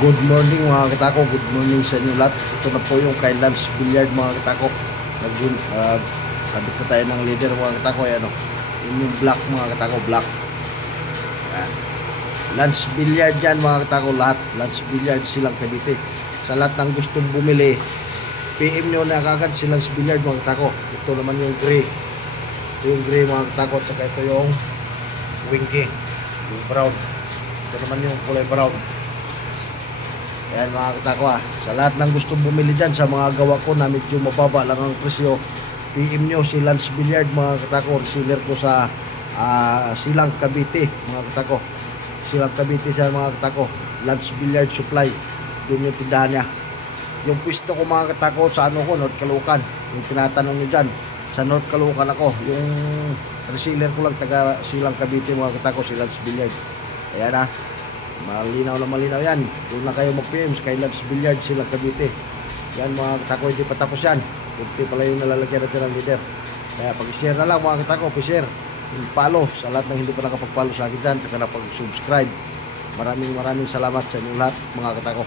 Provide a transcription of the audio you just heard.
Good morning mga katako, good morning sa inyo lahat. Ito na po yung kay Lance Billiard mga katako. Kabit na tayo ng leader mga katako. Ayan o, yun yung black mga katako, black. Ayan. Lance Billiard dyan mga katako, lahat. Lance Billiard silang Cavite. Sa lahat ng gustong bumili, PM nyo na kagad si Lance Billiard mga katako. Ito naman yung gray. Ito yung gray mga katako. At saka ito yung winky, yung brown. Ito naman yung kulay brown. Ayan mga katako, sa lahat ng gustong bumili dyan sa mga gawa ko na medyo mababa lang ang presyo, PM nyo si Lance Billiard mga katako. Reseller ko sa Silang Cavite mga katako. Silang Cavite sa mga katako. Lance Billiard Supply, doon yung tindahan niya. Yung pwesto ko mga katako sa ano ko, North Caloocan. Yung tinatanong nyo dyan, sa North Caloocan ako. Yung reseller ko lang taga Silang Cavite mga katako, si Lance Billiard. Ayan malinaw na malinaw yan. Doon na kayo mag-PM kay Lance Billiard Silang Cavite. Yan mga katako, hindi pa tapos yan. Kunti pala yung nalalagyan natin ng leader. Kaya pag-share na lang mga katako, pa-share, follow sa lahat ng hindi pa nakapag-follow sa akin dyan, saka na pag-subscribe. Maraming salamat sa inyo lahat mga katako.